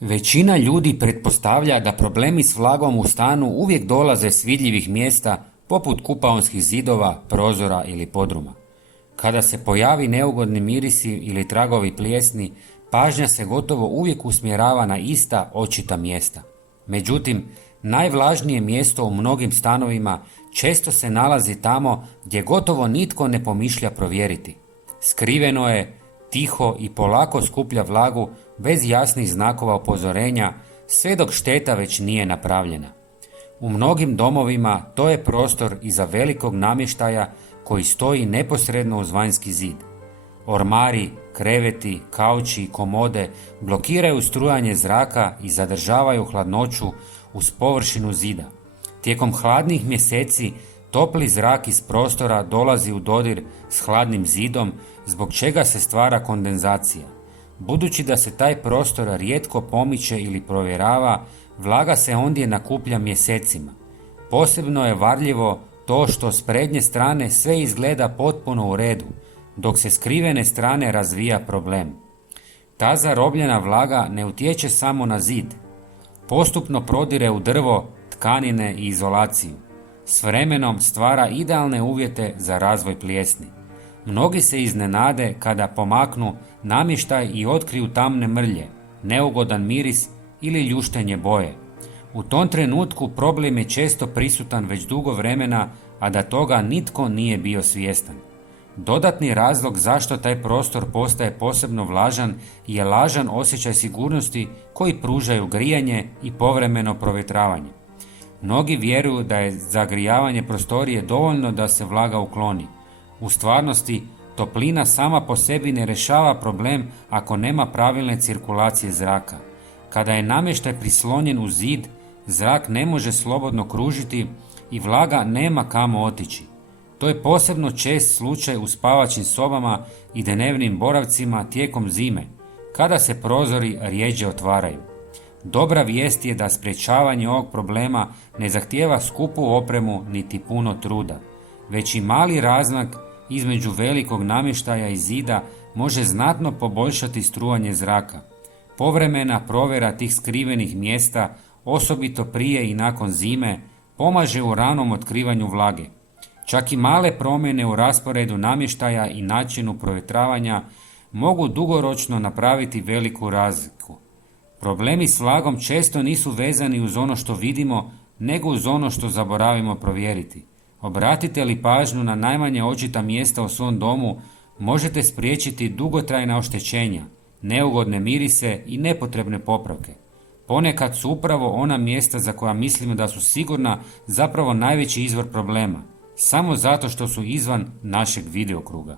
Većina ljudi pretpostavlja da problemi s vlagom u stanu uvijek dolaze s vidljivih mjesta poput kupaonskih zidova, prozora ili podruma. Kada se pojavi neugodni mirisi ili tragovi plijesni, pažnja se gotovo uvijek usmjerava na ista očita mjesta. Međutim, najvažnije mjesto u mnogim stanovima često se nalazi tamo gdje gotovo nitko ne pomišlja provjeriti. Skriveno je, tiho i polako skuplja vlagu bez jasnih znakova upozorenja, sve dok šteta već nije napravljena. U mnogim domovima to je prostor iza velikog namještaja koji stoji neposredno uz vanjski zid. Ormari, kreveti, kauči i komode blokiraju strujanje zraka i zadržavaju hladnoću uz površinu zida. Tijekom hladnih mjeseci topli zrak iz prostora dolazi u dodir s hladnim zidom, zbog čega se stvara kondenzacija. Budući da se taj prostor rijetko pomiče ili provjerava, vlaga se ondje nakuplja mjesecima. Posebno je varljivo to što s prednje strane sve izgleda potpuno u redu, dok se s krivene strane razvija problem. Ta zarobljena vlaga ne utječe samo na zid. Postupno prodire u drvo, tkanine i izolaciju. S vremenom stvara idealne uvjete za razvoj plijesni. Mnogi se iznenade kada pomaknu namještaj i otkriju tamne mrlje, neugodan miris ili ljuštenje boje. U tom trenutku problem je često prisutan već dugo vremena, a da toga nitko nije bio svjestan. Dodatni razlog zašto taj prostor postaje posebno vlažan je lažan osjećaj sigurnosti koji pružaju grijanje i povremeno provjetravanje. Mnogi vjeruju da je zagrijavanje prostorije dovoljno da se vlaga ukloni. U stvarnosti, toplina sama po sebi ne rješava problem ako nema pravilne cirkulacije zraka. Kada je namještaj prislonjen uz zid, zrak ne može slobodno kružiti i vlaga nema kamo otići. To je posebno čest slučaj u spavaćim sobama i dnevnim boravcima tijekom zime, kada se prozori rjeđe otvaraju. Dobra vijest je da sprječavanje ovog problema ne zahtijeva skupu opremu niti puno truda, već i mali razmak između velikog namještaja i zida može znatno poboljšati strujanje zraka. Povremena provjera tih skrivenih mjesta, osobito prije i nakon zime, pomaže u ranom otkrivanju vlage. Čak i male promjene u rasporedu namještaja i načinu provjetravanja mogu dugoročno napraviti veliku razliku. Problemi s vlagom često nisu vezani uz ono što vidimo, nego uz ono što zaboravimo provjeriti. Obratite li pažnju na najmanje očita mjesta u svom domu, možete spriječiti dugotrajna oštećenja, neugodne mirise i nepotrebne popravke. Ponekad su upravo ona mjesta za koja mislimo da su sigurna zapravo najveći izvor problema, samo zato što su izvan našeg videokruga.